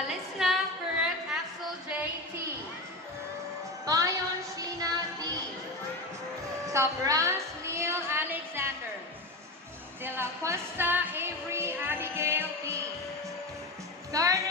Alisna Kurt Axel J.T. Mayon Sheena D. Cabras Neil Alexander. De La Cuesta Avery Abigail D. Garner